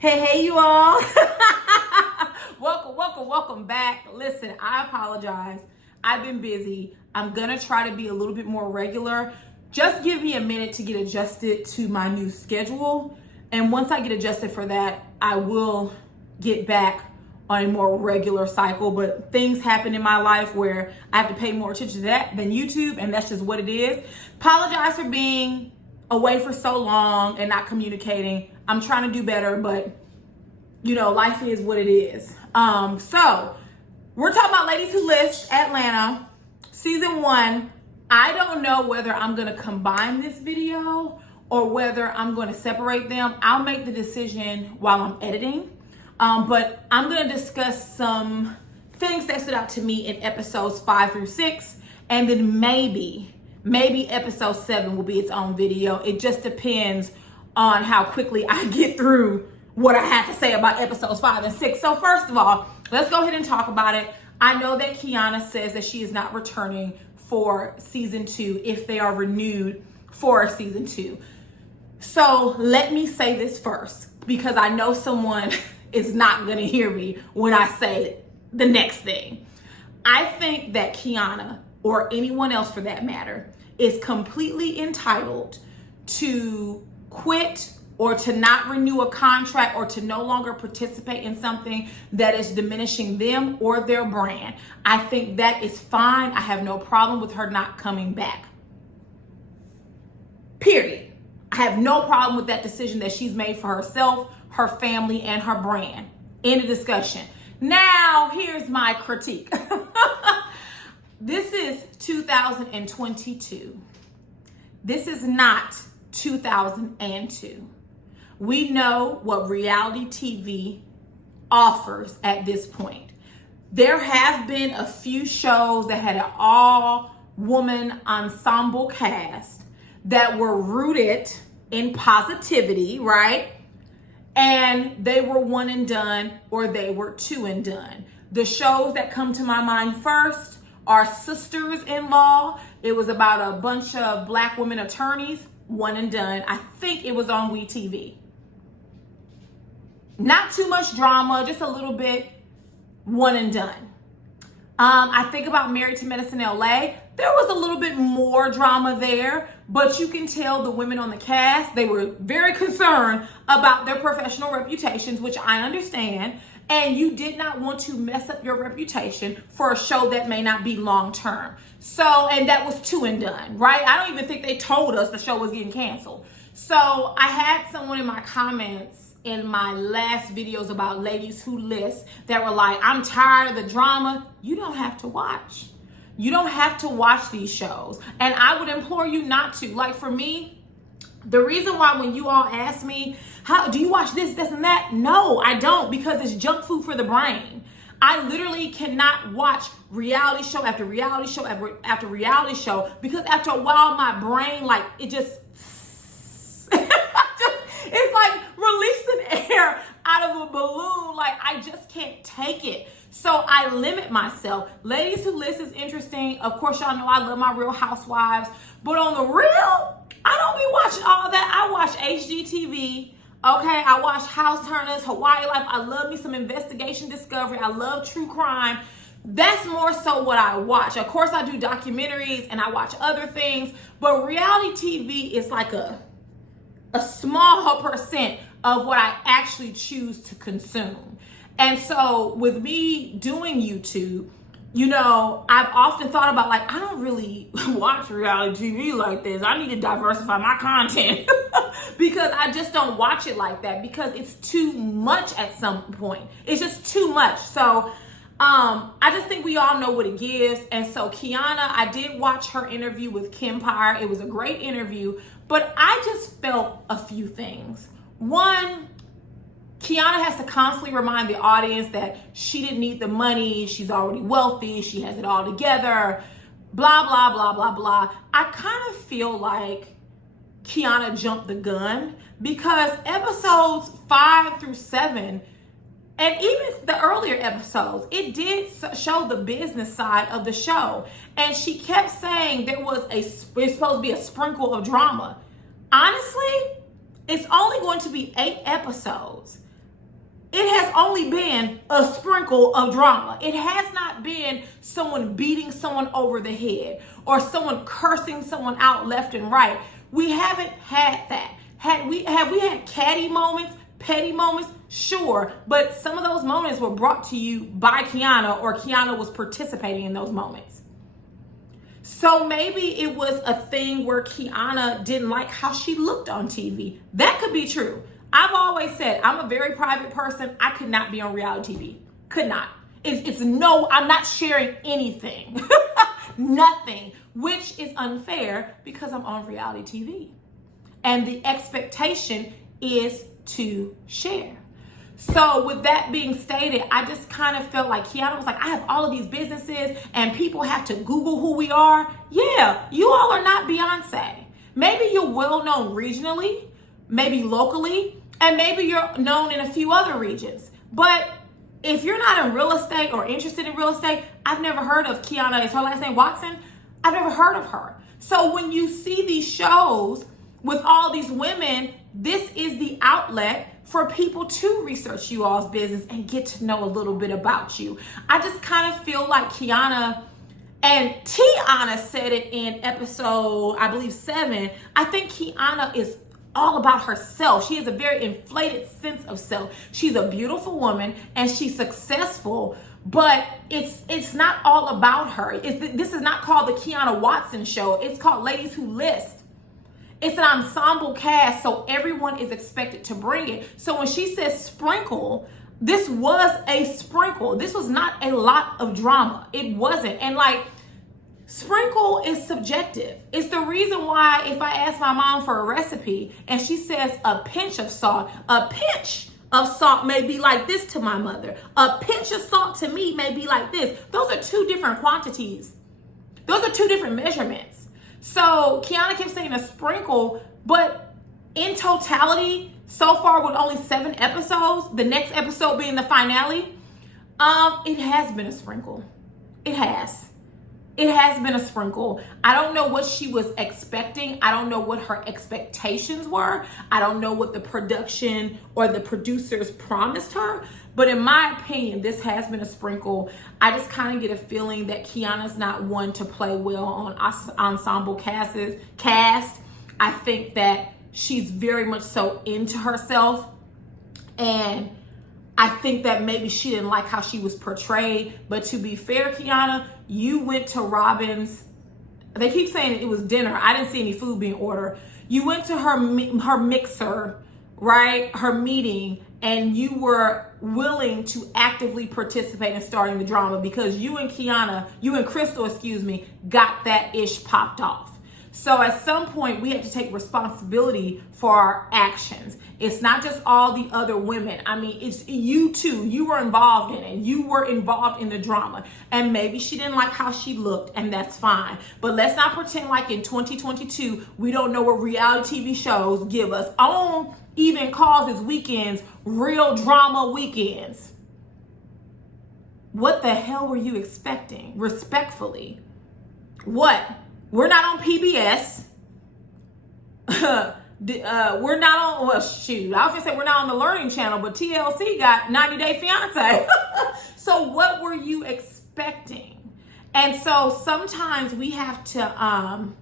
Hey, you all. Welcome back. Listen, I apologize. I've been busy. I'm going to try to be a little bit more regular. Just give me a minute to get adjusted to my new schedule. And once I get adjusted for that, I will get back on a more regular cycle. But things happen in my life where I have to pay more attention to that than YouTube, and that's just what it is. Apologize for being away for so long and not communicating. I'm trying to do better, but you know, life is what it is. So we're talking about Ladies Who List Atlanta season 1. I don't know whether I'm gonna combine this video or whether I'm gonna separate them. I'll make the decision while I'm editing. But I'm gonna discuss some things that stood out to me in episodes 5 through 6, and then maybe episode 7 will be its own video. It just depends on how quickly I get through what I have to say about episodes 5 and 6. So first of all, let's go ahead and talk about it. I know that Quiana says that she is not returning for season 2 if they are renewed for season 2. So let me say this first, because I know someone is not gonna hear me when I say the next thing. I think that Quiana, or anyone else for that matter, is completely entitled to quit or to not renew a contract or to no longer participate in something that is diminishing them or their brand. I think that is fine. I have no problem with her not coming back. Period. I have no problem with that decision that she's made for herself, her family, and her brand. End of discussion. Now, here's my critique. This is 2022. This is not 2002. We know what reality TV offers at this point. There have been a few shows that had an all-woman ensemble cast that were rooted in positivity, right? And they were one and done, or they were two and done. The shows that come to my mind first are Sisters-in-Law. It was about a bunch of Black women attorneys, one and done. I think it was on WeTV. Not too much drama, just a little bit, one and done. I think about Married to Medicine LA. There was a little bit more drama there, but you can tell the women on the cast, they were very concerned about their professional reputations, which I understand. And you did not want to mess up your reputation for a show that may not be long term. So, and that was two and done, right? I don't even think they told us the show was getting canceled. So I had someone in my comments in my last videos about Ladies Who List that were like, I'm tired of the drama. You don't have to watch. You don't have to watch these shows. And I would implore you not to. Like for me, the reason why when you all ask me, how do you watch this, and that? No, I don't, because it's junk food for the brain. I literally cannot watch reality show after reality show after reality show, because after a while my brain, like, it just it's like releasing air out of a balloon. Like, I just can't take it. So I limit myself. Ladies Who List is interesting. Of course, y'all know I love my Real Housewives. But on the real, I don't be watching all that. I watch HGTV. Okay, I watch House Hunters, Hawaii Life. I love me some investigation discovery. I love true crime. That's more so what I watch. Of course, I do documentaries and I watch other things. But reality TV is like a small percent of what I actually choose to consume. And so with me doing YouTube, you know, I've often thought about, like, I don't really watch reality TV like this. I need to diversify my content because I just don't watch it like that, because it's too much at some point. It's just too much. So I just think we all know what it gives. And so Quiana, I did watch her interview with Kempire. It was a great interview, but I just felt a few things. One, Quiana has to constantly remind the audience that she didn't need the money. She's already wealthy. She has it all together. Blah, blah, blah, blah, blah. I kind of feel like Quiana jumped the gun, because episodes 5 through 7, and even the earlier episodes, it did show the business side of the show. And she kept saying it's supposed to be a sprinkle of drama. Honestly, it's only going to be 8 episodes. it has only been a sprinkle of drama. It has not been someone beating someone over the head or someone cursing someone out left and right. We haven't had that. Have we had catty moments, petty moments? Sure, but some of those moments were brought to you by Quiana, or Quiana was participating in those moments. So maybe it was a thing where Quiana didn't like how she looked on TV. That could be true. I've always said I'm a very private person. I could not be on reality TV. Could not. It's no, I'm not sharing anything. Nothing, which is unfair because I'm on reality TV. And the expectation is to share. So with that being stated, I just kind of felt like Quiana was like, I have all of these businesses and people have to Google who we are. Yeah, you all are not Beyonce. Maybe you're well known regionally, maybe locally, and maybe you're known in a few other regions. But if you're not in real estate or interested in real estate, I've never heard of Quiana. Is her last name Watson? I've never heard of her. So when you see these shows with all these women, this is the outlet for people to research you all's business and get to know a little bit about you. I just kind of feel like Quiana, and Tiana said it in episode, I believe 7. I think Quiana is all about herself. She has a very inflated sense of self. She's a beautiful woman and she's successful, but it's not all about her. This is not called the Quiana Watson Show. It's called Ladies Who List. It's an ensemble cast, so everyone is expected to bring it. So when she says sprinkle, this was a sprinkle. This was not a lot of drama. It wasn't. And like, sprinkle is subjective. It's the reason why if I ask my mom for a recipe and she says a pinch of salt, a pinch of salt may be like this to my mother. A pinch of salt to me may be like this. Those are two different quantities. Those are two different measurements. So Quiana kept saying a sprinkle, but in totality, so far with only 7 episodes, the next episode being the finale, it has been a sprinkle. It has. It has been a sprinkle. I don't know what she was expecting. I don't know what her expectations were. I don't know what the production or the producers promised her. But in my opinion, this has been a sprinkle. I just kind of get a feeling that Quiana's not one to play well on ensemble cast. I think that she's very much so into herself. And I think that maybe she didn't like how she was portrayed. But to be fair, Quiana, you went to Robin's, they keep saying it was dinner. I didn't see any food being ordered. You went to her mixer, right? Her meeting, and you were willing to actively participate in starting the drama because you and Cristyl, got that ish popped off. So at some point, we have to take responsibility for our actions. It's not just all the other women. I mean, it's you too. You were involved in it. You were involved in the drama. And maybe she didn't like how she looked, and that's fine. But let's not pretend like in 2022, we don't know what reality TV shows give us. OWN even calls his weekends real drama weekends. What the hell were you expecting? Respectfully. What? We're not on PBS. We're not on, well, shoot, I was gonna say we're not on the Learning Channel, but TLC got 90 Day Fiance. So what were you expecting? And so sometimes we have to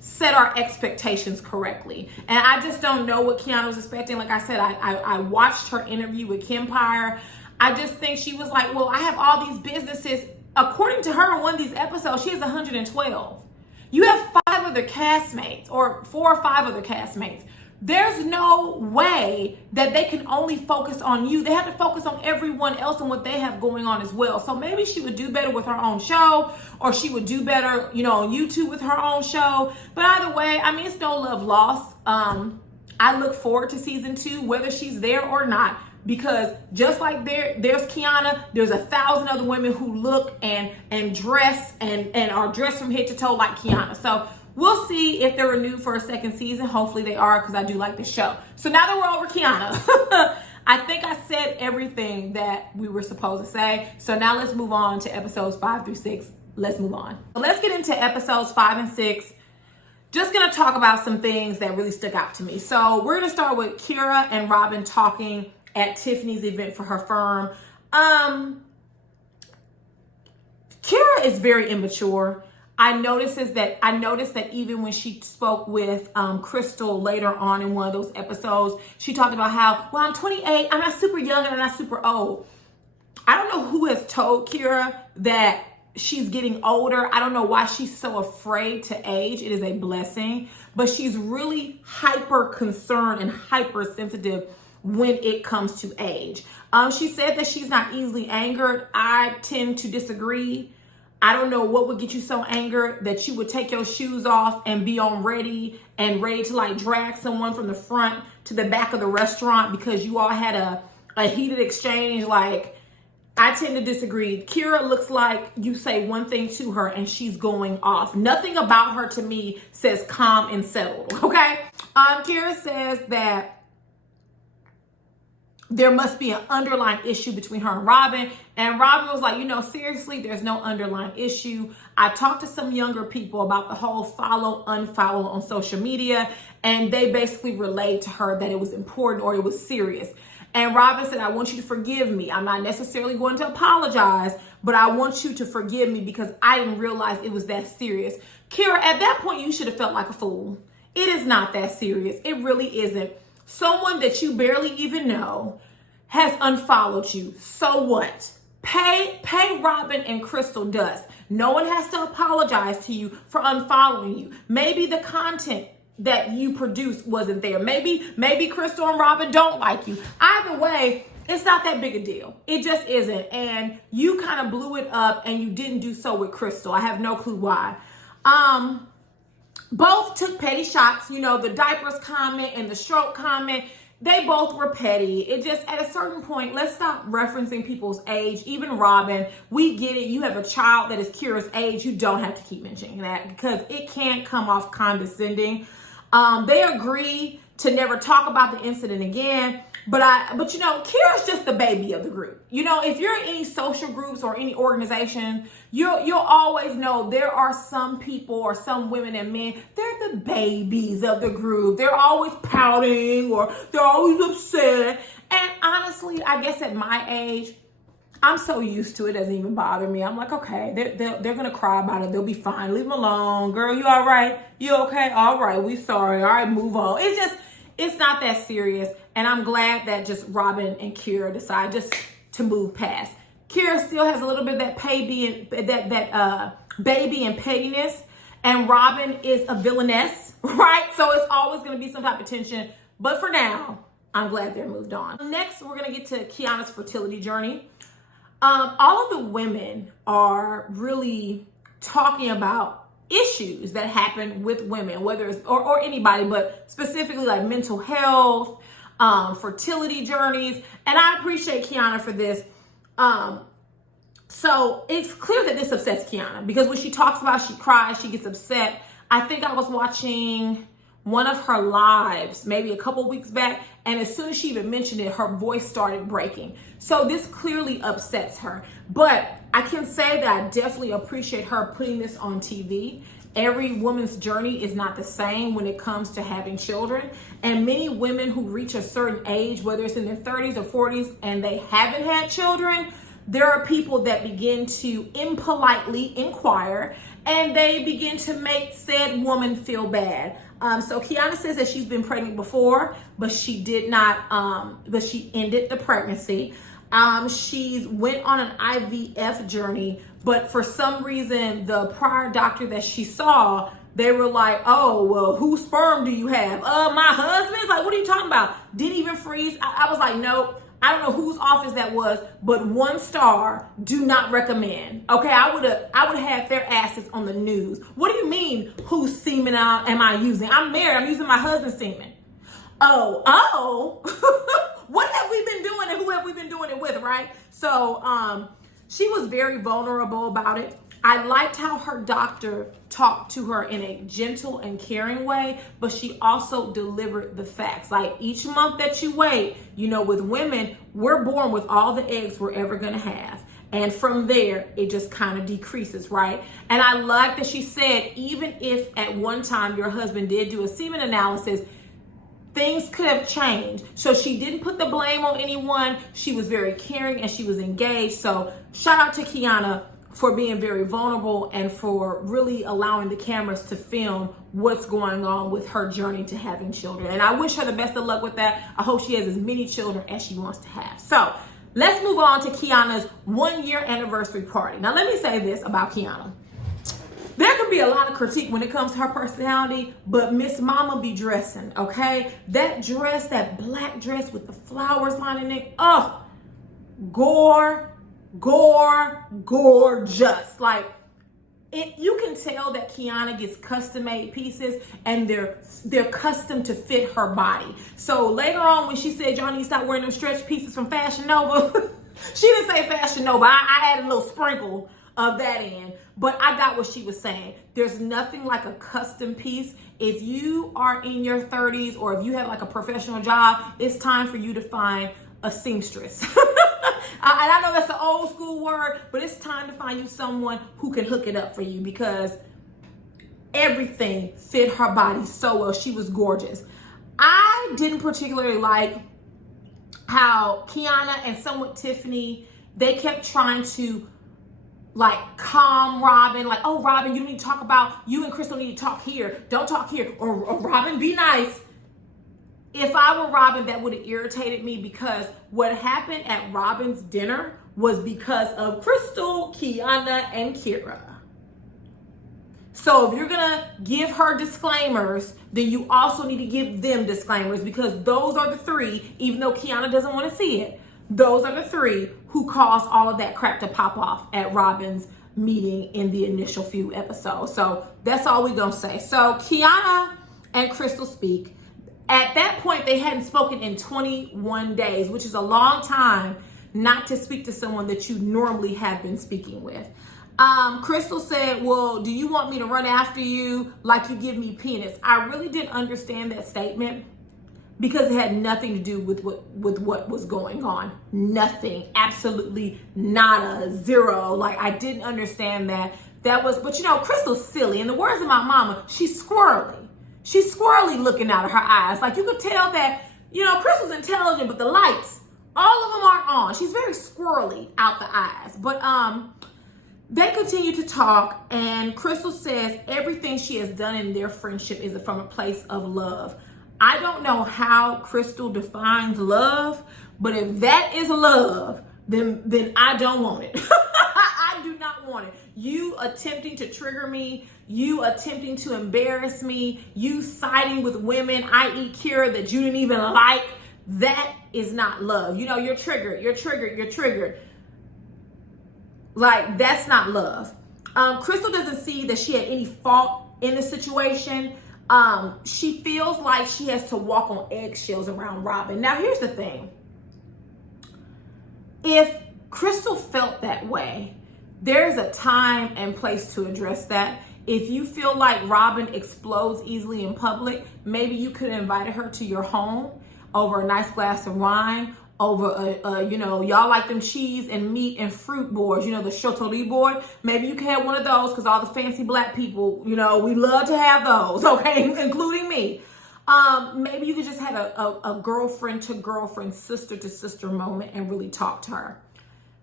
set our expectations correctly. And I just don't know what Quiana was expecting. Like I said, I watched her interview with Kempire. I just think she was like, well, I have all these businesses. According to her in one of these episodes, she has 112. You have 5 other castmates or 4 or 5 other castmates. There's no way that they can only focus on you. They have to focus on everyone else and what they have going on as well. So maybe she would do better with her own show, or she would do better, on YouTube with her own show. But either way, I mean, it's no love lost. I look forward to season 2, whether she's there or not. Because just like there's Quiana, there's 1,000 other women who look and dress and are dressed from head to toe like Quiana. So we'll see if they're renewed for a second season. Hopefully they are, because I do like the show. So now that we're over Quiana, I think I said everything that we were supposed to say. So now let's move on to episodes 5 through 6. Let's move on. So let's get into episodes 5 and 6. Just gonna talk about some things that really stuck out to me. So we're gonna start with Kira and Robin talking. at Tiffany's event for her firm. Kira is very immature. I noticed that even when she spoke with Cristyl later on in one of those episodes, she talked about how, well, I'm 28, I'm not super young and I'm not super old. I don't know who has told Kira that she's getting older. I don't know why she's so afraid to age. It is a blessing, but she's really hyper concerned and hypersensitive when it comes to age. She said that she's not easily angered. I tend to disagree. I don't know what would get you so angered that you would take your shoes off and be on ready to like drag someone from the front to the back of the restaurant because you all had a heated exchange. Like, I tend to disagree. Kira looks like you say one thing to her and she's going off. Nothing about her to me says calm and settled, okay? Kira says that there must be an underlying issue between her and Robin. And Robin was like, seriously, there's no underlying issue. I talked to some younger people about the whole follow, unfollow on social media, and they basically relayed to her that it was important or it was serious. And Robin said, I want you to forgive me. I'm not necessarily going to apologize, but I want you to forgive me because I didn't realize it was that serious. Kira, at that point, you should have felt like a fool. It is not that serious. It really isn't. Someone that you barely even know has unfollowed you. So what? Pay Robin and Cristyl dust. No one has to apologize to you for unfollowing you. Maybe the content that you produced wasn't there. Maybe Cristyl and Robin don't like you. Either way, it's not that big a deal. It just isn't. And you kind of blew it up and you didn't do so with Cristyl. I have no clue why. Both took petty shots, the diapers comment and the stroke comment. They both were petty. It just, at a certain point, let's stop referencing people's age. Even Robin, we get it. You have a child that is Kira's age. You don't have to keep mentioning that because it can't come off condescending. They agree to never talk about the incident again. But Kira's just the baby of the group. If you're in any social groups or any organization, you'll always know there are some people or some women and men, they're the babies of the group. They're always pouting or they're always upset. And honestly, I guess at my age, I'm so used to it, it doesn't even bother me. I'm like, okay, they're going to cry about it. They'll be fine. Leave them alone. Girl, you all right? You okay? All right. We sorry. All right, move on. It's not that serious. And I'm glad that just Robin and Kira decide just to move past. Kira still has a little bit of that baby and pettiness. And Robin is a villainess, right? So it's always going to be some type of tension. But for now, I'm glad they're moved on. Next, we're going to get to Quiana's fertility journey. All of the women are really talking about issues that happen with women, whether it's or anybody, but specifically like mental health, fertility journeys. And I appreciate Quiana for this. So it's clear that this upsets Quiana because when she talks about it, she cries, she gets upset. I think I was watching one of her lives maybe a couple weeks back, and as soon as she even mentioned it, her voice started breaking. So this clearly upsets her. But I can say that I definitely appreciate her putting this on TV. Every woman's journey is not the same when it comes to having children. And many women who reach a certain age, whether it's in their 30s or 40s, and they haven't had children, there are people that begin to impolitely inquire and they begin to make said woman feel bad. So Quiana says that she's been pregnant before, but she did not, but she ended the pregnancy. She's went on an IVF journey, but for some reason, the prior doctor that she saw, they were like, oh, well, whose sperm do you have? My husband's. Like, what are you talking about? Didn't even freeze. I was like, nope. I don't know whose office that was, but 1 star, do not recommend. Okay, I would have had their asses on the news. What do you mean, whose semen am I using? I'm married, I'm using my husband's semen. Oh, what have we been doing and who have we been doing it with, right? So she was very vulnerable about it. I liked how her doctor talked to her in a gentle and caring way, but she also delivered the facts. Like each month that you wait, with women, we're born with all the eggs we're ever gonna have. And from there, it just kind of decreases, right? And I like that she said, even if at one time your husband did do a semen analysis, things could have changed. So she didn't put the blame on anyone. She was very caring and she was engaged. So shout out to Quiana for being very vulnerable and for really allowing the cameras to film what's going on with her journey to having children. And I wish her the best of luck with that. I hope she has as many children as she wants to have. So let's move on to Quiana's 1 year anniversary party. Now let me say this about Quiana. There could be a lot of critique when it comes to her personality, but Miss Mama be dressing, okay? That dress, that black dress with the flowers lining it, oh, gorgeous. Like, you can tell that Quiana gets custom-made pieces and they're custom to fit her body. So later on when she said y'all need to stop wearing them stretch pieces from Fashion Nova, she didn't say Fashion Nova. I added a little sprinkle of that in, but I got what she was saying. There's nothing like a custom piece. If you are in your 30s or if you have like a professional job, it's time for you to find a seamstress. And I know that's an old school word, but it's time to find you someone who can hook it up for you because everything fit her body so well. She was gorgeous. I didn't particularly like how Quiana and somewhat Tiffany, they kept trying to like calm Robin, like, oh, Robin, you need to talk about, you and Cristyl need to talk here. Don't talk here. Or Robin, be nice. If I were Robin, that would have irritated me because what happened at Robin's dinner was because of Cristyl, Quiana, and Kira. So if you're gonna give her disclaimers, then you also need to give them disclaimers because those are the three, even though Quiana doesn't want to see it, those are the three who caused all of that crap to pop off at Robin's meeting in the initial few episodes. So that's all we gonna say. So Quiana and Cristyl speak. At that point, they hadn't spoken in 21 days, which is a long time not to speak to someone that you normally have been speaking with. Cristyl said, well, do you want me to run after you like you give me peanuts? I really didn't understand that statement because it had nothing to do with what was going on. Nothing, absolutely nada, zero. Like, I didn't understand that. But you know, Crystyl's silly. In the words of my mama, she's squirrely. She's squirrely looking out of her eyes. Like, you could tell that, you know, Crystyl's intelligent, but the lights, all of them aren't on. She's very squirrely out the eyes. But they continue to talk, and Cristyl says everything she has done in their friendship is from a place of love. I don't know how Cristyl defines love, but if that is love, then I don't want it. I do not want it. You attempting to trigger me, you attempting to embarrass me, you siding with women, i.e. Kira, that you didn't even like, that is not love. You know, you're triggered. Like, that's not love. Cristyl doesn't see that she had any fault in the situation. She feels like she has to walk on eggshells around Robin. Now, here's the thing. If Cristyl felt that way, there's a time and place to address that. If you feel like Robin explodes easily in public, maybe you could have invited her to your home over a nice glass of wine, over you know, y'all like them cheese and meat and fruit boards, you know, the Chotolie board. Maybe you can have one of those because all the fancy black people, you know, we love to have those, okay, including me. Maybe you could just have a girlfriend to girlfriend, sister to sister moment and really talk to her.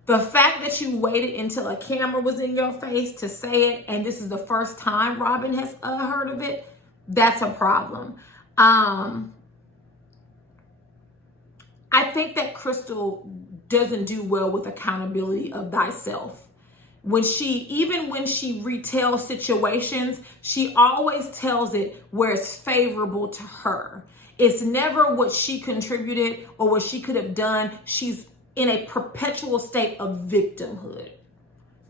The fact that you waited until a camera was in your face to say it, and this is the first time Robin has heard of it, that's a problem. I think that Cristyl doesn't do well with accountability of thyself. Even when she retells situations, she always tells it where it's favorable to her. It's never what she contributed or what she could have done. She's in a perpetual state of victimhood.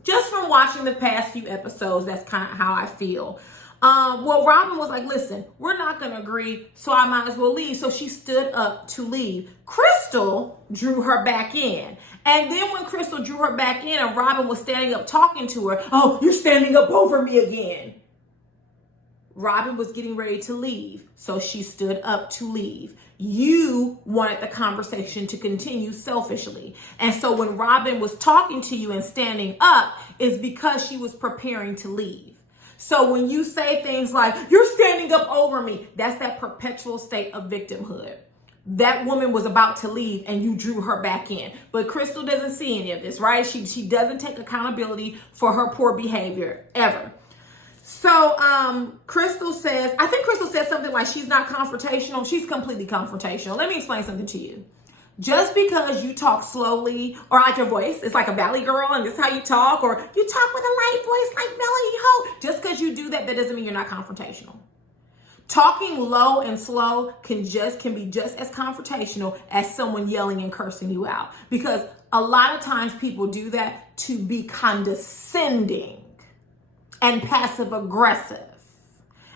Just from watching the past few episodes, that's kind of how I feel. Well, Robin was like, listen, we're not going to agree, so I might as well leave. So she stood up to leave. Cristyl drew her back in. And then when Cristyl drew her back in and Robin was standing up talking to her, oh, you're standing up over me again. Robin was getting ready to leave, so she stood up to leave. You wanted the conversation to continue selfishly. And so when Robin was talking to you and standing up, is because she was preparing to leave. So when you say things like, you're standing up over me, that's that perpetual state of victimhood. That woman was about to leave and you drew her back in. But Cristyl doesn't see any of this, right? She doesn't take accountability for her poor behavior ever. So Cristyl says, I think Cristyl said something like she's not confrontational. She's completely confrontational. Let me explain something to you. Just because you talk slowly, or like your voice is like a valley girl and this is how you talk, or you talk with a light voice like Melody Holt, just because you do that, that doesn't mean you're not confrontational. Talking low and slow can be just as confrontational as someone yelling and cursing you out. Because a lot of times people do that to be condescending and passive aggressive.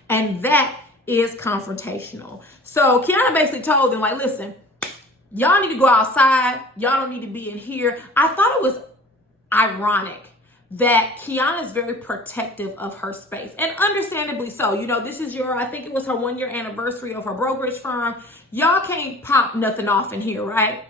And that is confrontational. So Quiana basically told them, like, listen, y'all need to go outside. Y'all don't need to be in here. I thought it was ironic that Quiana is very protective of her space, and understandably so. You know, this is I think it was her 1 year anniversary of her brokerage firm. Y'all can't pop nothing off in here, right?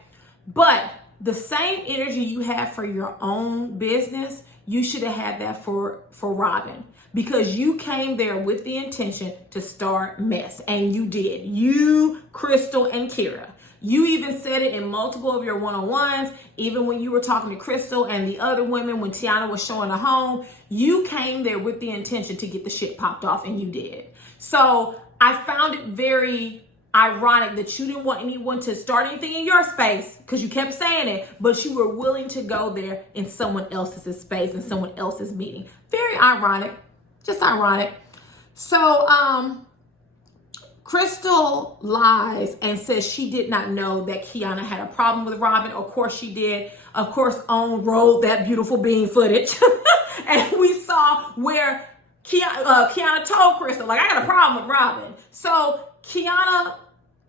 But the same energy you have for your own business, you should have had that for Robin, because you came there with the intention to start mess, and you did. You, Cristyl, and Kira. You even said it in multiple of your one-on-ones, even when you were talking to Cristyl and the other women, when Tiana was showing a home, you came there with the intention to get the shit popped off, and you did. So I found it very ironic that you didn't want anyone to start anything in your space, because you kept saying it, but you were willing to go there in someone else's space and someone else's meeting. Very ironic, just ironic. So, Cristyl lies and says she did not know that Quiana had a problem with Robin. Of course she did. Of course, OWN rolled that beautiful bean footage. And we saw where Quiana told Cristyl, like, I got a problem with Robin. So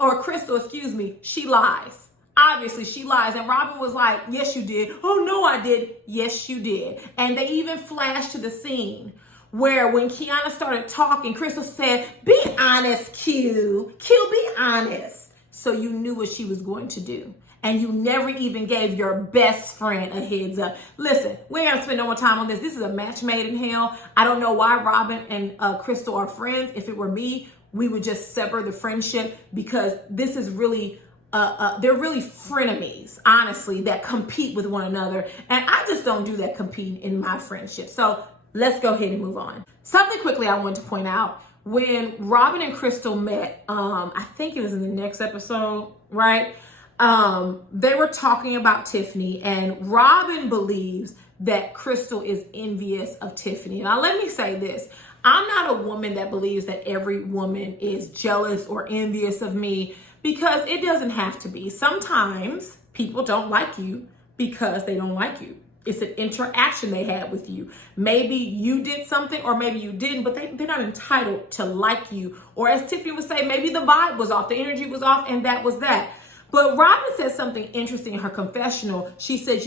Cristyl, excuse me, she lies. Obviously, she lies. And Robin was like, yes, you did. Oh, no, I did. Yes, you did. And they even flashed to the scene where when Quiana started talking, Cristyl said, be honest, Q, be honest. So you knew what she was going to do. And you never even gave your best friend a heads up. Listen, we ain't gonna spend no more time on this. This is a match made in hell. I don't know why Robin and Cristyl are friends. If it were me, we would just sever the friendship, because this is really, they're really frenemies, honestly, that compete with one another. And I just don't do that competing in my friendship. So let's go ahead and move on. Something quickly I want to point out. When Robin and Cristyl met, I think it was in the next episode, right? They were talking about Tiffany, and Robin believes that Cristyl is envious of Tiffany. Now, let me say this. I'm not a woman that believes that every woman is jealous or envious of me, because it doesn't have to be. Sometimes people don't like you because they don't like you. It's an interaction they had with you. Maybe you did something, or maybe you didn't, but they're not entitled to like you. Or as Tiffany would say, maybe the vibe was off, the energy was off, and that was that. But Robin said something interesting in her confessional. She said,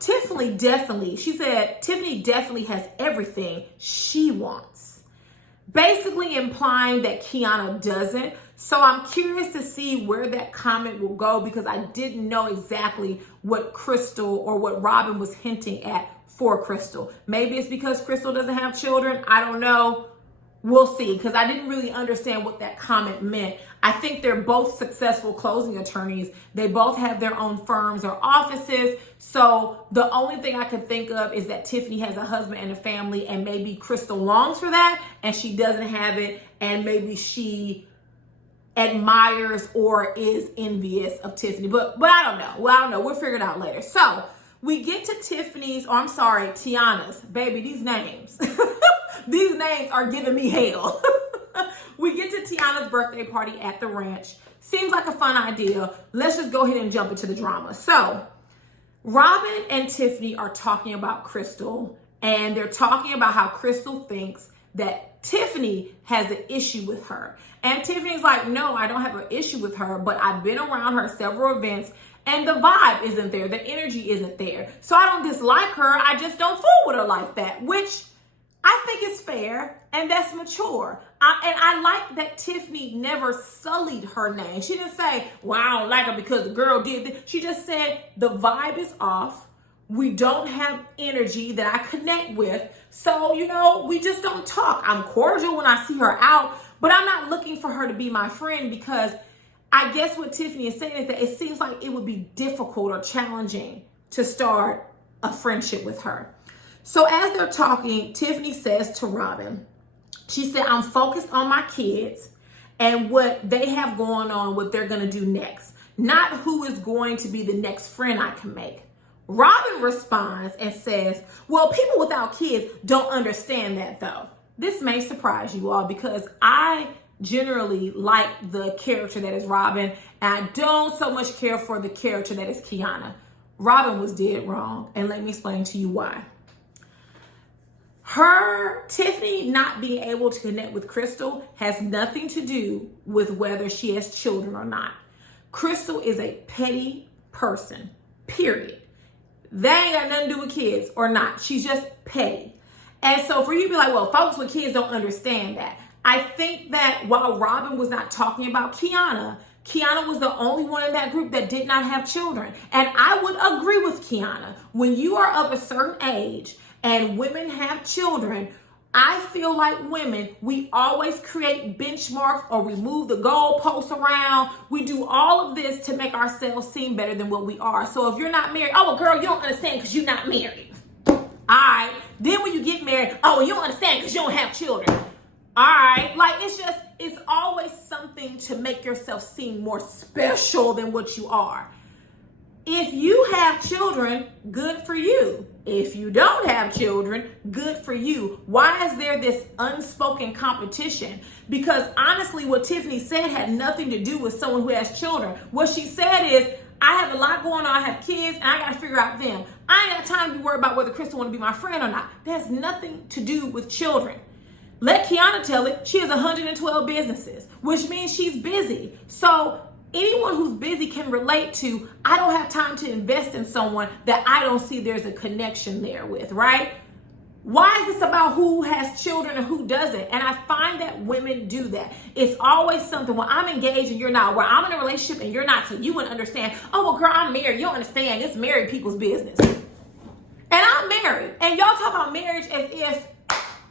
Tiffany definitely has everything she wants. Basically implying that Quiana doesn't. So I'm curious to see where that comment will go, because I didn't know exactly what Cristyl or what Robin was hinting at for Cristyl. Maybe it's because Cristyl doesn't have children. I don't know. We'll see, because I didn't really understand what that comment meant. I think they're both successful closing attorneys. They both have their own firms or offices. So the only thing I could think of is that Tiffany has a husband and a family, and maybe Cristyl longs for that and she doesn't have it, and maybe she admires or is envious of Tiffany. But I don't know. Well, I don't know. We'll figure it out later. So we get to Tiana's. Baby, these names. These names are giving me hell. We get to Tiana's birthday party at the ranch. Seems like a fun idea. Let's just go ahead and jump into the drama. So Robin and Tiffany are talking about Cristyl, and they're talking about how Cristyl thinks that Tiffany has an issue with her. And Tiffany's like, no, I don't have an issue with her, but I've been around her at several events, and the vibe isn't there. The energy isn't there. So I don't dislike her. I just don't fool with her like that, which I think is fair, and that's mature. I like that Tiffany never sullied her name. She didn't say, well, I don't like her because the girl did this. She just said the vibe is off. We don't have energy that I connect with. So, you know, we just don't talk. I'm cordial when I see her out, but I'm not looking for her to be my friend, because I guess what Tiffany is saying is that it seems like it would be difficult or challenging to start a friendship with her. So as they're talking, Tiffany says to Robin, she said, I'm focused on my kids and what they have going on, what they're going to do next, not who is going to be the next friend I can make. Robin responds and says, well, people without kids don't understand that though. This may surprise you all, because I generally like the character that is Robin, and I don't so much care for the character that is Quiana. Robin was dead wrong, and let me explain to you why. Tiffany not being able to connect with Cristyl has nothing to do with whether she has children or not. Cristyl is a petty person, period. They ain't got nothing to do with kids or not. She's just petty. And so for you to be like, well, folks with kids don't understand that. I think that while Robin was not talking about Quiana was the only one in that group that did not have children. And I would agree with Quiana. When you are of a certain age and women have children, I feel like women, we always create benchmarks, or we move the goalposts around. We do all of this to make ourselves seem better than what we are. So if you're not married, oh, well, girl, you don't understand because you're not married. All right. Then when you get married, oh, you don't understand because you don't have children. All right. Like, it's always something to make yourself seem more special than what you are. If you have children, good for you. If you don't have children, good for you. Why is there this unspoken competition? Because honestly, what Tiffany said had nothing to do with someone who has children. What she said is, I have a lot going on. I have kids and I got to figure out them. I ain't got time to be worried about whether Cristyl want to be my friend or not. That has nothing to do with children. Let Quiana tell it. She has 112 businesses, which means she's busy. So anyone who's busy can relate to, I don't have time to invest in someone that I don't see there's a connection there with, right? Why is this about who has children and who doesn't? And I find that women do that. It's always something, well, I'm engaged and you're not, where I'm in a relationship and you're not, so you wouldn't understand. Oh, well, girl, I'm married. You don't understand. It's married people's business. And I'm married. And y'all talk about marriage as if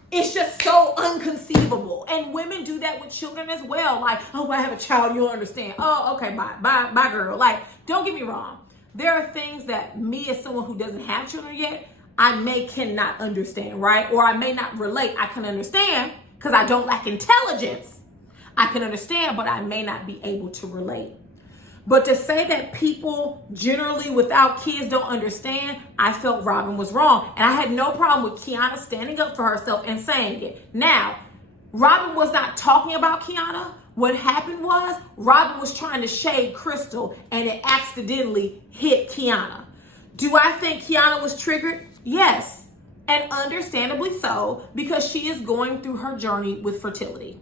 it's just so unconceivable. And women do that with children as well. Like, oh, I have a child, you'll understand. Oh, okay, bye, girl. Like, don't get me wrong. There are things that me as someone who doesn't have children yet, I cannot understand, right? Or I may not relate. I can understand because I don't lack intelligence. I can understand, but I may not be able to relate. But to say that people generally without kids don't understand, I felt Robin was wrong. And I had no problem with Quiana standing up for herself and saying it. Now, Robin was not talking about Quiana. What happened was Robin was trying to shade Cristyl and it accidentally hit Quiana. Do I think Quiana was triggered? Yes, and understandably so, because she is going through her journey with fertility.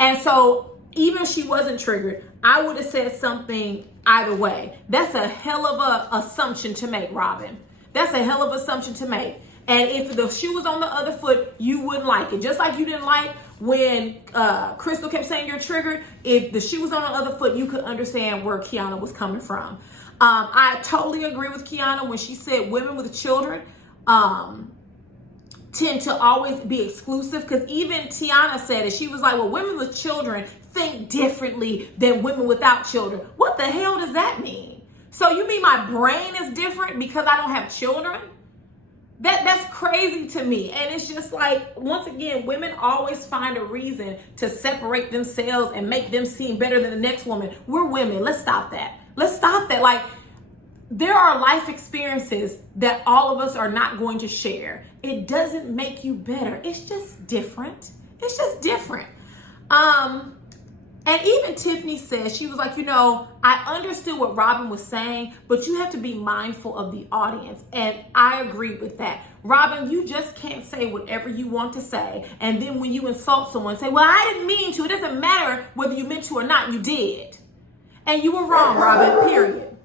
And so even if she wasn't triggered, I would have said something either way. That's a hell of a assumption to make, Robin. That's a hell of an assumption to make. And if the shoe was on the other foot, you wouldn't like it. Just like you didn't like when Cristyl kept saying you're triggered. If the shoe was on the other foot, you could understand where Quiana was coming from. I totally agree with Quiana when she said women with children tend to always be exclusive, because even Tiana said it. She was like, well, women with children think differently than women without children. What the hell does that mean? So you mean my brain is different because I don't have children? That's crazy to me. And it's just like, once again, women always find a reason to separate themselves and make them seem better than the next woman. We're women. Let's stop that. Let's stop that. Like, there are life experiences that all of us are not going to share. It doesn't make you better. It's just different. It's just different. And even Tiffany said, she was like, you know, I understood what Robin was saying, but you have to be mindful of the audience. And I agree with that. Robin, you just can't say whatever you want to say. And then when you insult someone, say, well, I didn't mean to. It doesn't matter whether you meant to or not. You did. And you were wrong, Robin, period.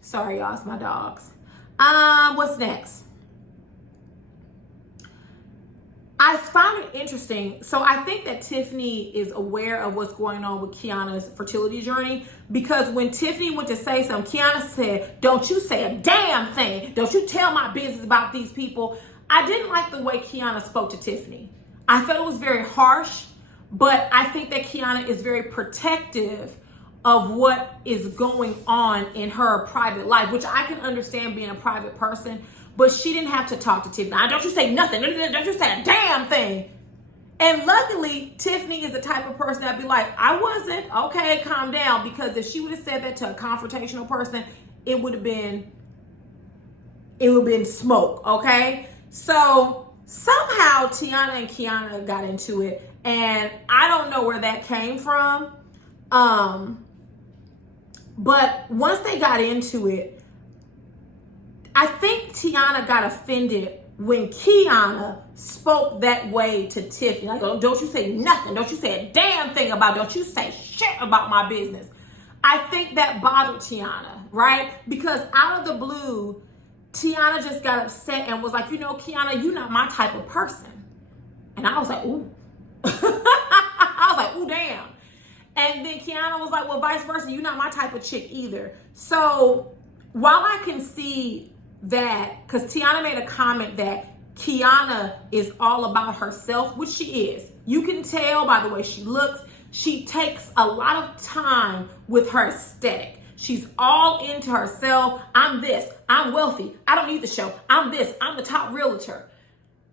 Sorry, y'all, it's my dogs. What's next? I found it interesting. So I think that Tiffany is aware of what's going on with Quiana's fertility journey, because when Tiffany went to say something, Quiana said, "Don't you say a damn thing. Don't you tell my business about these people." I didn't like the way Quiana spoke to Tiffany. I felt it was very harsh, but I think that Quiana is very protective of what is going on in her private life, which I can understand being a private person. But she didn't have to talk to Tiffany. Don't you say nothing. Don't you say a damn thing. And luckily, Tiffany is the type of person that'd be like, I wasn't. Okay, calm down. Because if she would have said that to a confrontational person, it would have been smoke. Okay. So somehow Tiana and Quiana got into it. And I don't know where that came from. But once they got into it, I think Tiana got offended when Quiana spoke that way to Tiffany. Like, oh, don't you say nothing. Don't you say a damn thing don't you say shit about my business. I think that bothered Tiana, right? Because out of the blue, Tiana just got upset and was like, Quiana, you're not my type of person. And I was like, ooh. I was like, ooh, damn. And then Quiana was like, well, vice versa, you're not my type of chick either. So while I can see that, because Tiana made a comment that Quiana is all about herself, which she is. You can tell by the way she looks. She takes a lot of time with her aesthetic. She's all into herself. I'm this. I'm wealthy. I don't need the show. I'm this. I'm the top realtor.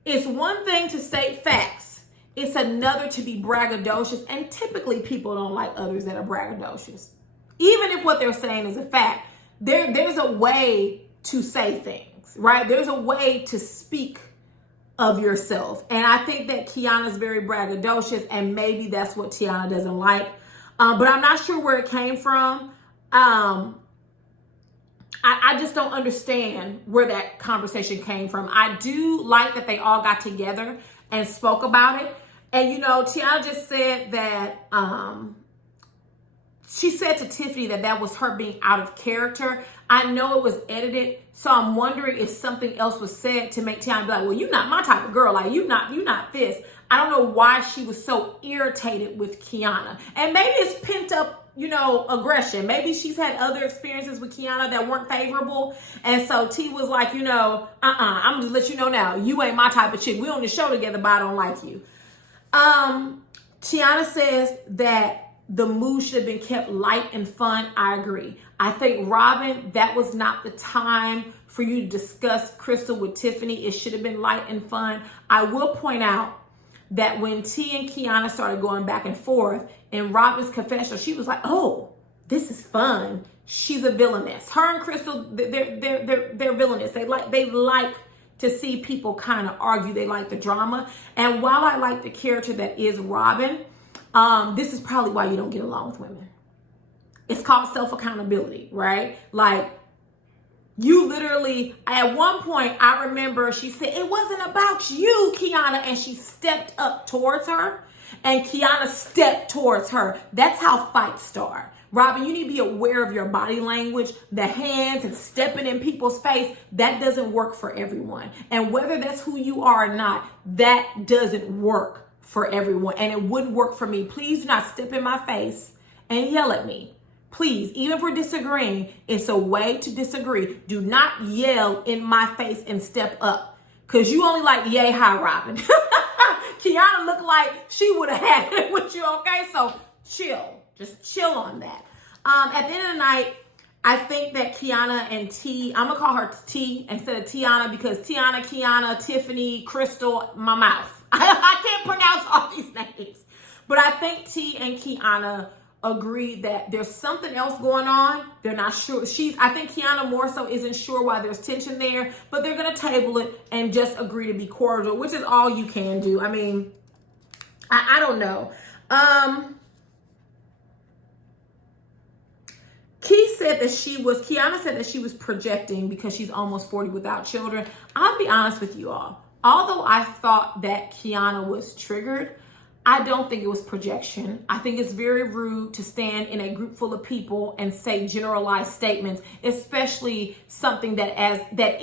It's one thing to state facts. It's another to be braggadocious. And typically people don't like others that are braggadocious. Even if what they're saying is a fact, there's a way to say things, right? There's a way to speak of yourself. And I think that Quiana's very braggadocious, and maybe that's what Tiana doesn't like. But I'm not sure where it came from. I just don't understand where that conversation came from. I do like that they all got together and spoke about it. And, Tiana just said that, she said to Tiffany that was her being out of character. I know it was edited, so I'm wondering if something else was said to make Tiana be like, well, you're not my type of girl. Like, you're not this. I don't know why she was so irritated with Quiana. And maybe it's pent up, aggression. Maybe she's had other experiences with Quiana that weren't favorable. And so T was like, I'm gonna just let you know now, you ain't my type of chick. We on the show together, but I don't like you. Tiana says that the mood should have been kept light and fun. I agree. I think, Robin, that was not the time for you to discuss Cristyl with Tiffany. It should have been light and fun. I will point out that when T and Quiana started going back and forth in Robin's confessional, she was like, oh, this is fun. She's a villainess. Her and Cristyl, they're villainous. They like to see people kind of argue. They like the drama. And while I like the character that is Robin, this is probably why you don't get along with women. It's called self-accountability, right? Like, you literally, at one point, I remember she said, it wasn't about you, Quiana, and she stepped up towards her, and Quiana stepped towards her. That's how fights start. Robin, you need to be aware of your body language, the hands and stepping in people's face. That doesn't work for everyone. And whether that's who you are or not, that doesn't work for everyone. And it wouldn't work for me. Please do not step in my face and yell at me. Please, even if we're disagreeing, it's a way to disagree. Do not yell in my face and step up. Because you only like yay hi, Robin. Quiana looked like she would have had it with you, okay? So chill. Just chill on that. At the end of the night, I think that Quiana and T, I'm going to call her T instead of Tiana, because Tiana, Quiana, Tiffany, Cristyl, my mouth. I can't pronounce all these names. But I think T and Quiana agreed that there's something else going on. They're not sure. I think Quiana more so isn't sure why there's tension there, but they're going to table it and just agree to be cordial, which is all you can do. I mean, I don't know. Quiana said that she was projecting because she's almost 40 without children. I'll be honest with you all. Although I thought that Quiana was triggered, I don't think it was projection. I think it's very rude to stand in a group full of people and say generalized statements, especially something that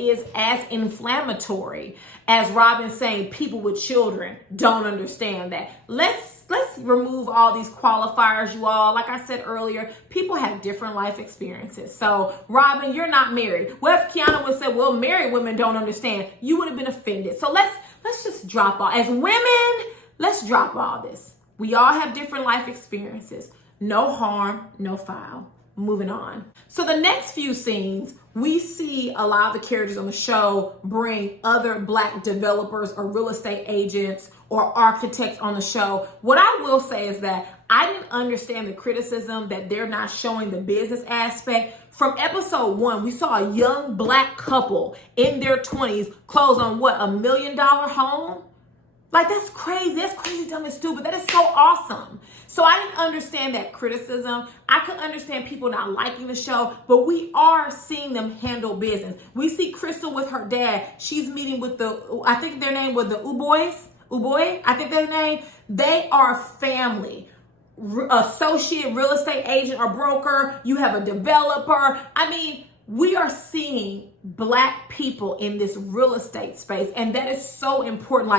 is as inflammatory as Robin saying people with children don't understand that. Let's remove all these qualifiers, you all. Like I said earlier, people have different life experiences. So Robin, you're not married. Well, if Quiana would say, well, married women don't understand, you would have been offended. So let's just drop all. As women, let's drop all this. We all have different life experiences. No harm, no foul. Moving on. So the next few scenes, we see a lot of the characters on the show bring other Black developers or real estate agents or architects on the show. What I will say is that I didn't understand the criticism that they're not showing the business aspect. From episode 1, we saw a young Black couple in their 20s close on what, $1 million home? Like, that's crazy. That's crazy, dumb, and stupid. That is so awesome. So I didn't understand that criticism. I could understand people not liking the show, but we are seeing them handle business. We see Cristyl with her dad. She's meeting with I think their name was the Uboy, I think their name. They are family. Associate real estate agent or broker. You have a developer. I mean, we are seeing Black people in this real estate space, and that is so important.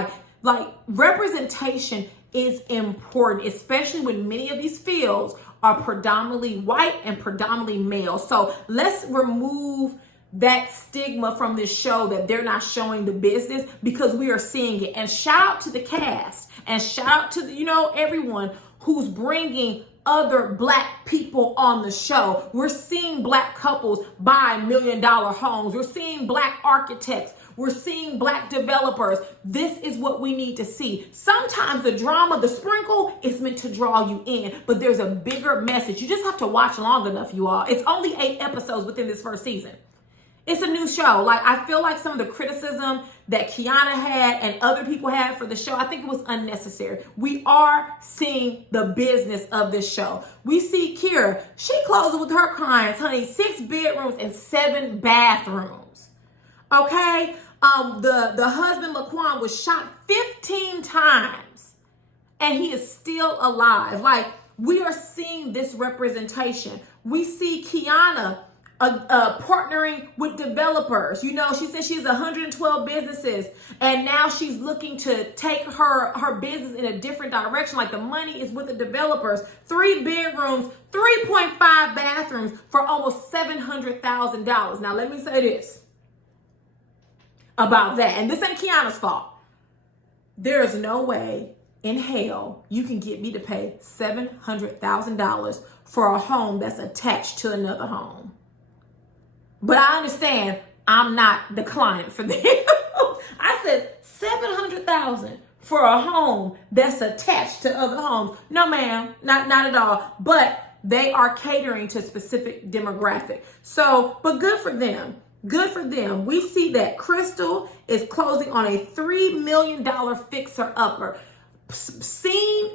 Like representation is important, especially when many of these fields are predominantly white and predominantly male. So let's remove that stigma from this show that they're not showing the business, because we are seeing it. And shout out to the cast and shout out to, everyone who's bringing other Black people on the show. We're seeing Black couples buy $1 million homes. We're seeing Black architects. We're seeing Black developers. This is what we need to see. Sometimes the drama, the sprinkle, is meant to draw you in, but there's a bigger message. You just have to watch long enough, you all. It's only 8 episodes within this first season. It's a new show. Like, I feel like some of the criticism that Quiana had and other people had for the show, I think it was unnecessary. We are seeing the business of this show. We see Kira. She closes with her clients, honey, 6 bedrooms and 7 bathrooms. Okay? The husband, Laquan, was shot 15 times and he is still alive. Like, we are seeing this representation. We see Quiana partnering with developers. She said she has 112 businesses, and now she's looking to take her business in a different direction. Like, the money is with the developers. 3 bedrooms, 3.5 bathrooms for almost $700,000. Now, let me say this about that, and this ain't Quiana's fault. There is no way in hell you can get me to pay $700,000 for a home that's attached to another home. But I understand I'm not the client for them. I said $700,000 for a home that's attached to other homes. No, ma'am, not at all. But they are catering to a specific demographic. So, but good for them. Good for them. We see that Cristyl is closing on a $3 million fixer-upper.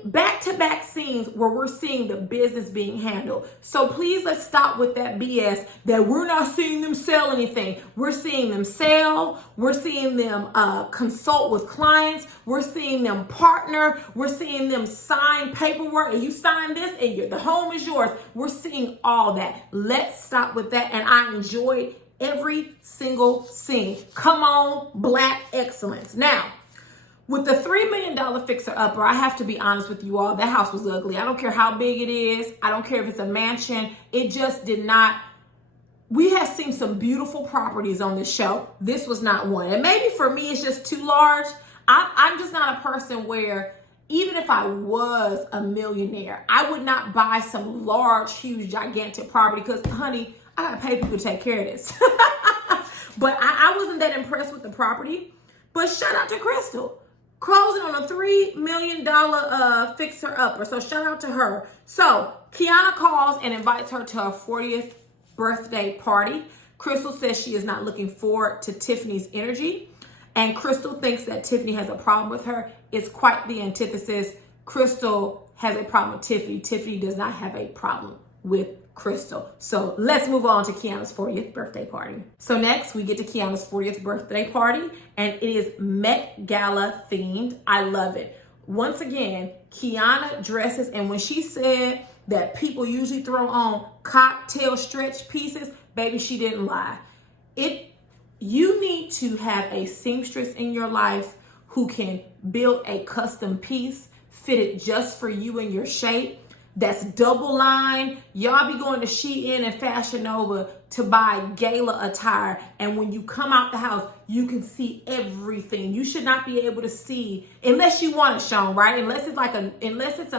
Back-to-back scenes where we're seeing the business being handled. So please, let's stop with that BS that we're not seeing them sell anything. We're seeing them sell. We're seeing them consult with clients. We're seeing them partner. We're seeing them sign paperwork, and you sign this and the home is yours. We're seeing all that. Let's stop with that. And I enjoyed every single scene. Come on, Black excellence. Now, with the $3 million fixer-upper, I have to be honest with you all, that house was ugly. I don't care how big it is. I don't care if it's a mansion. It just did not. We have seen some beautiful properties on this show. This was not one. And maybe for me, it's just too large. I'm just not a person where, even if I was a millionaire, I would not buy some large, huge, gigantic property because, honey, I got to pay people to take care of this. But I wasn't that impressed with the property. But shout out to Cristyl. Closing on a $3 million fixer-upper. So shout out to her. So Quiana calls and invites her to her 40th birthday party. Cristyl says she is not looking forward to Tiffany's energy. And Cristyl thinks that Tiffany has a problem with her. It's quite the antithesis. Cristyl has a problem with Tiffany. Tiffany does not have a problem with Cristyl. So let's move on to Quiana's 40th birthday party. So next we get to Quiana's 40th birthday party, and it is Met Gala themed. I love it. once again, Quiana dresses, and when she said that people usually throw on cocktail stretch pieces, baby, she didn't lie. You need to have a seamstress in your life who can build a custom piece fitted just for you and your shape. That's double line. Y'all be going to Shein and Fashion Nova to buy gala attire, and when you come out the house, you can see everything. You should not be able to see unless you want it shown, right? Unless it's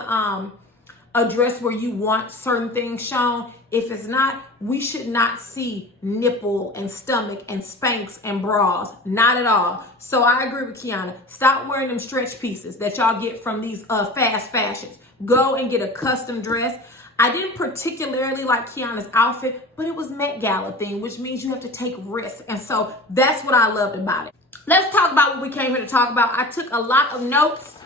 a dress where you want certain things shown. If it's not, we should not see nipple and stomach and Spanx and bras. Not at all. So I agree with Quiana. Stop wearing them stretch pieces that y'all get from these fast fashions. Go and get a custom dress. I didn't particularly like Quiana's outfit, but it was Met Gala thing, which means you have to take risks. And so that's what I loved about it. Let's talk about what we came here to talk about. I took a lot of notes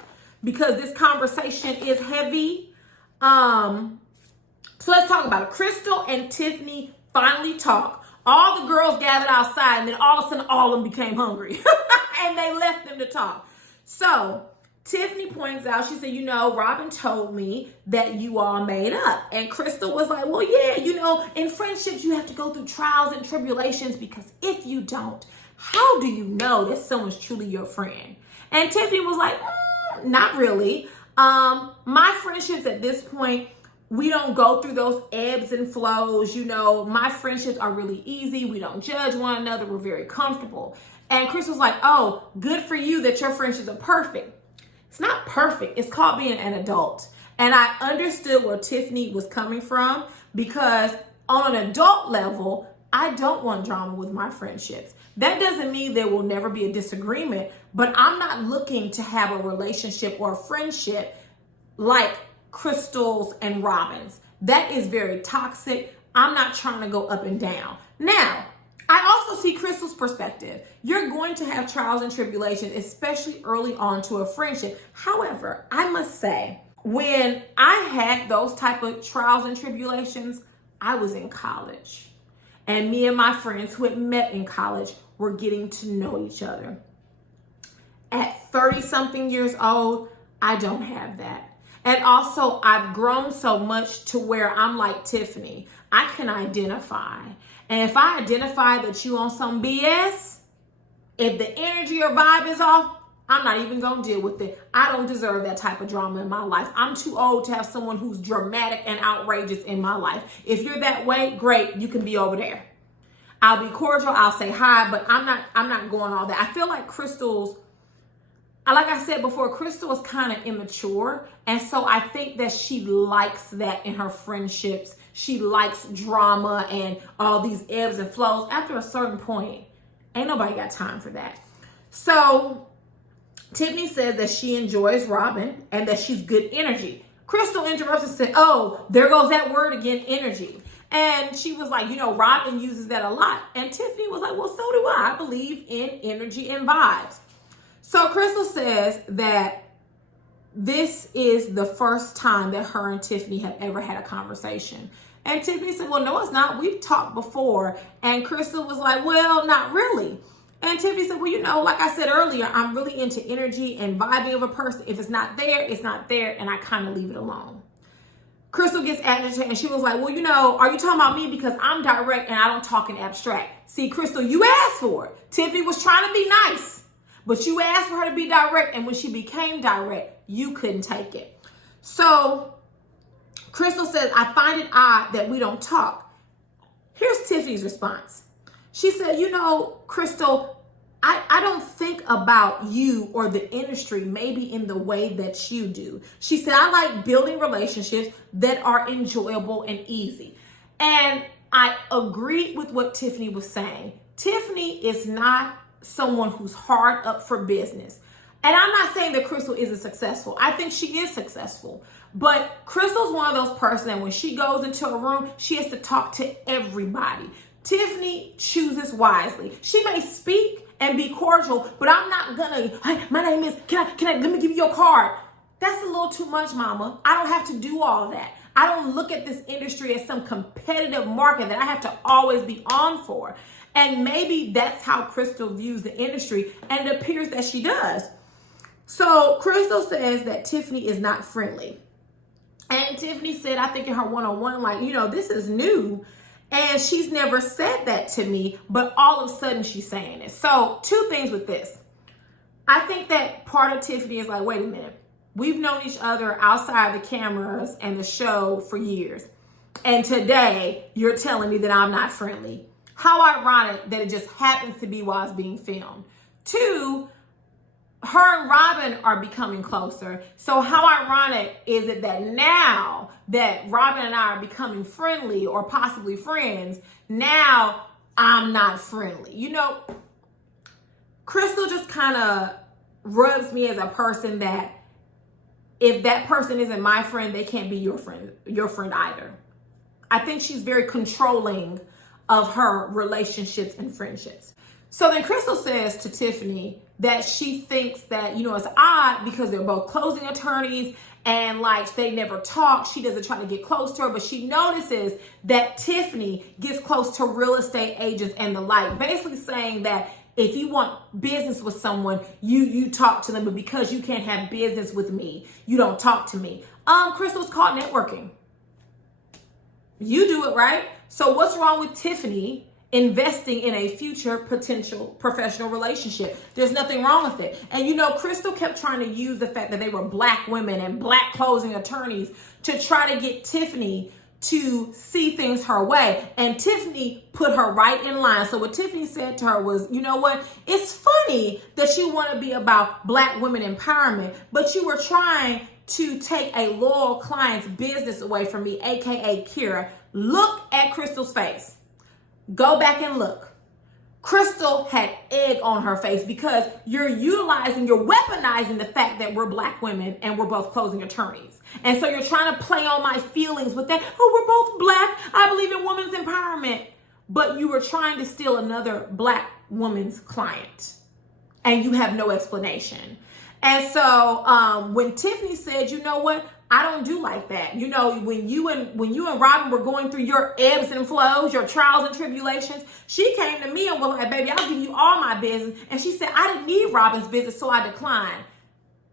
because this conversation is heavy. So let's talk about it. Cristyl and Tiffany finally talked. All the girls gathered outside, and then all of a sudden, all of them became hungry. And they left them to talk. So Tiffany points out, she said, you know, Robin told me that you all made up. And Cristyl was like, well, yeah, you know, in friendships, you have to go through trials and tribulations, because if you don't, how do you know that someone's truly your friend? And Tiffany was like, not really. My friendships at this point, we don't go through those ebbs and flows. You know, my friendships are really easy. We don't judge one another. We're very comfortable. And Crystyl's like, oh, good for you that your friendships are perfect. It's not perfect. It's called being an adult. And I understood where Tiffany was coming from, because on an adult level, I don't want drama with my friendships. That doesn't mean there will never be a disagreement, but I'm not looking to have a relationship or a friendship like Crystyl's and Robin's. That is very toxic. I'm not trying to go up and down. Now, I also see Crystyl's perspective. You're going to have trials and tribulations, especially early on to a friendship. However, I must say, when I had those type of trials and tribulations, I was in college. And me and my friends who had met in college were getting to know each other. At 30-something years old, I don't have that. And also, I've grown so much to where I'm like Tiffany. I can identify. And if I identify that you on some BS, if the energy or vibe is off, I'm not even going to deal with it. I don't deserve that type of drama in my life. I'm too old to have someone who's dramatic and outrageous in my life. If you're that way, great, you can be over there. I'll be cordial, I'll say hi, but I'm not going all that. I feel like Crystyl's, like I said before, Cristyl is kind of immature. And so I think that she likes that in her friendships. She likes drama and all these ebbs and flows. After a certain point, ain't nobody got time for that. So Tiffany says that she enjoys Robin and that she's good energy. Cristyl interrupts and said, oh, there goes that word again, energy. And she was like, you know, Robin uses that a lot. And Tiffany was like, well, so do I. I believe in energy and vibes. So Cristyl says that this is the first time that her and Tiffany have ever had a conversation. And Tiffany said, well, no, it's not. We've talked before. And Cristyl was like, well, not really. And Tiffany said, well, you know, like I said earlier, I'm really into energy and vibing of a person. If it's not there, it's not there. And I kind of leave it alone. Cristyl gets agitated and she was like, well, you know, are you talking about me? Because I'm direct and I don't talk in abstract. See, Cristyl, you asked for it. Tiffany was trying to be nice, but you asked for her to be direct. And when she became direct, you couldn't take it. So Cristyl says, I find it odd that we don't talk. Here's Tiffany's response. She said, you know, Cristyl, I don't think about you or the industry maybe in the way that you do. She said, I like building relationships that are enjoyable and easy. And I agreed with what Tiffany was saying. Tiffany is not someone who's hard up for business. And I'm not saying that Cristyl isn't successful. I think she is successful. But Crystyl's one of those persons that when she goes into a room, she has to talk to everybody. Tiffany chooses wisely. She may speak and be cordial, but I'm not gonna, hey, my name is, can I, let me give you your card. That's a little too much, mama. I don't have to do all that. I don't look at this industry as some competitive market that I have to always be on for. And maybe that's how Cristyl views the industry, and it appears that she does. So Cristyl says that Tiffany is not friendly. And Tiffany said, I think in her one-on-one, like, this is new. And she's never said that to me, but all of a sudden she's saying it. So 2 things with this. I think that part of Tiffany is like, wait a minute. We've known each other outside the cameras and the show for years. And today you're telling me that I'm not friendly. How ironic that it just happens to be while it's being filmed. 2, her and Robin are becoming closer. So how ironic is it that now that Robin and I are becoming friendly or possibly friends, now I'm not friendly? Cristyl just kind of rubs me as a person that if that person isn't my friend, they can't be your friend either. I think she's very controlling of her relationships and friendships. So then Cristyl says to Tiffany that she thinks that, it's odd because they're both closing attorneys and like they never talk. She doesn't try to get close to her, but she notices that Tiffany gets close to real estate agents and the like, basically saying that if you want business with someone, you talk to them, but because you can't have business with me, you don't talk to me. Crystyl's called networking. You do it, right? So what's wrong with Tiffany investing in a future potential professional relationship? There's nothing wrong with it. And Cristyl kept trying to use the fact that they were Black women and Black closing attorneys to try to get Tiffany to see things her way. And Tiffany put her right in line. So what Tiffany said to her was, you know what? It's funny that you want to be about Black women empowerment, but you were trying to take a loyal client's business away from me, aka Kira. Look at Crystyl's face. Go back and look. Cristyl had egg on her face because you're weaponizing the fact that we're Black women and we're both closing attorneys. And so you're trying to play on my feelings with that. Oh, we're both Black. I believe in women's empowerment. But you were trying to steal another Black woman's client. And you have no explanation. And so when Tiffany said, you know what? I don't do like that. When you and Robin were going through your ebbs and flows, your trials and tribulations, she came to me and was like, baby, I'll give you all my business. And she said, I didn't need Robin's business, so I declined.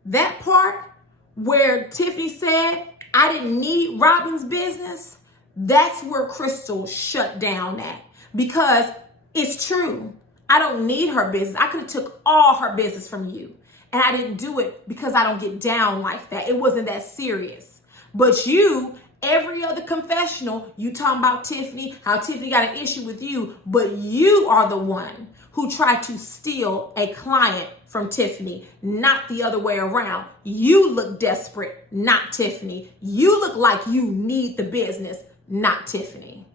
That part where Tiffany said, I didn't need Robin's business, that's where Cristyl shut down at. Because it's true. I don't need her business. I could have took all her business from you. And I didn't do it because I don't get down like that. It wasn't that serious. But you, every other confessional, you talking about Tiffany, how Tiffany got an issue with you, but you are the one who tried to steal a client from Tiffany, not the other way around. You look desperate, not Tiffany. You look like you need the business, not Tiffany.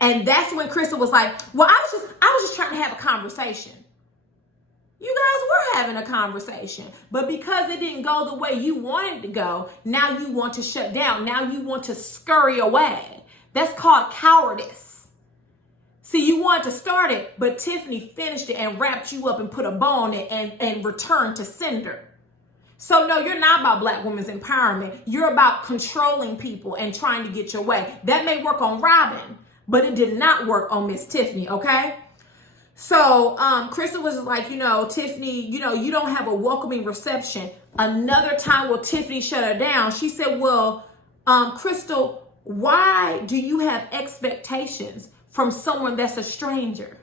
And that's when Cristyl was like, well, I was just trying to have a conversation. You guys were having a conversation, but because it didn't go the way you wanted to go, now you want to shut down. Now you want to scurry away. That's called cowardice. See, you wanted to start it, but Tiffany finished it and wrapped you up and put a bow on it and returned to sender. So no, you're not about Black women's empowerment. You're about controlling people and trying to get your way. That may work on Robin, but it did not work on Miss Tiffany, okay? So Cristyl was like, Tiffany, you don't have a welcoming reception. Another time when Tiffany shut her down, she said, well, Cristyl, why do you have expectations from someone that's a stranger?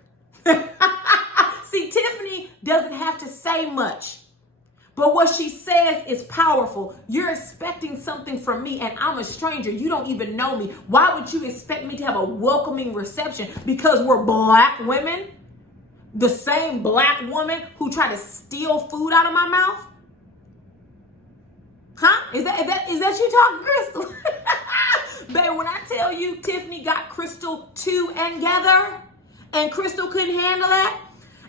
See, Tiffany doesn't have to say much, but what she says is powerful. You're expecting something from me and I'm a stranger. You don't even know me. Why would you expect me to have a welcoming reception? Because we're Black women? The same Black woman who tried to steal food out of my mouth? Huh? Is that you talking, Cristyl? Babe, when I tell you Tiffany got Cristyl together and Cristyl couldn't handle that,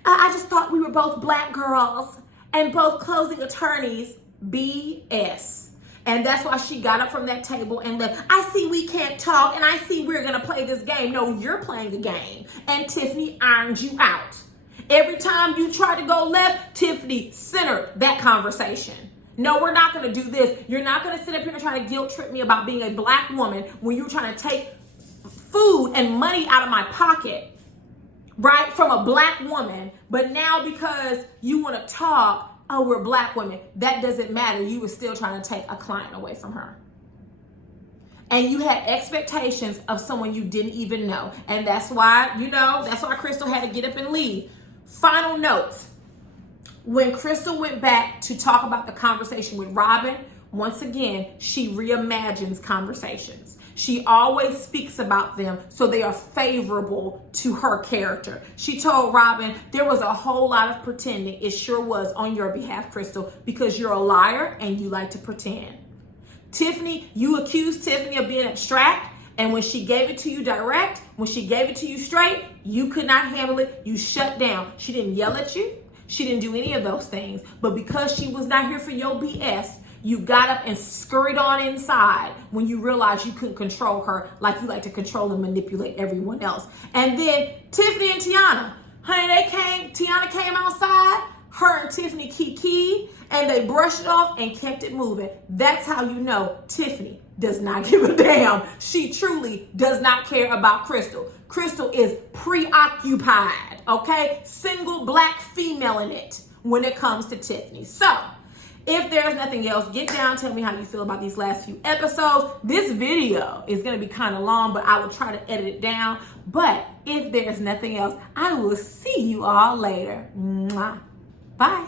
I just thought we were both Black girls and both closing attorneys. BS. And that's why she got up from that table and left. I see we can't talk and I see we're going to play this game. No, you're playing a game. And Tiffany ironed you out. Every time you try to go left, Tiffany centered that conversation. No, we're not going to do this. You're not going to sit up here and try to guilt trip me about being a Black woman when you're trying to take food and money out of my pocket, right, from a Black woman. But now because you want to talk, oh, we're black women. That doesn't matter. You were still trying to take a client away from her. And you had expectations of someone you didn't even know. And that's why, that's why Cristyl had to get up and leave. Final notes. When Cristyl went back to talk about the conversation with Robin, once again, she reimagines conversations. She always speaks about them so they are favorable to her character. She told Robin, there was a whole lot of pretending. It sure was on your behalf, Cristyl, because you're a liar and you like to pretend. Tiffani, you accused Tiffani of being abstract, and when she gave it to you direct, when she gave it to you straight, you could not handle it. You shut down. She didn't yell at you. She didn't do any of those things. But because she was not here for your BS, you got up and scurried on inside when you realized you couldn't control her like you like to control and manipulate everyone else. And then Tiffani and Tiana, honey, Tiana came outside, her and Tiffani kikied, and they brushed it off and kept it moving. That's how you know Tiffani does not give a damn. She truly does not care about Cristyl. Cristyl is preoccupied, okay? Single black female in it when it comes to Tiffani. So, if there's nothing else, get down, tell me how you feel about these last few episodes. This video is going to be kind of long, but I will try to edit it down. But if there's nothing else, I will see you all later. Mwah. Bye.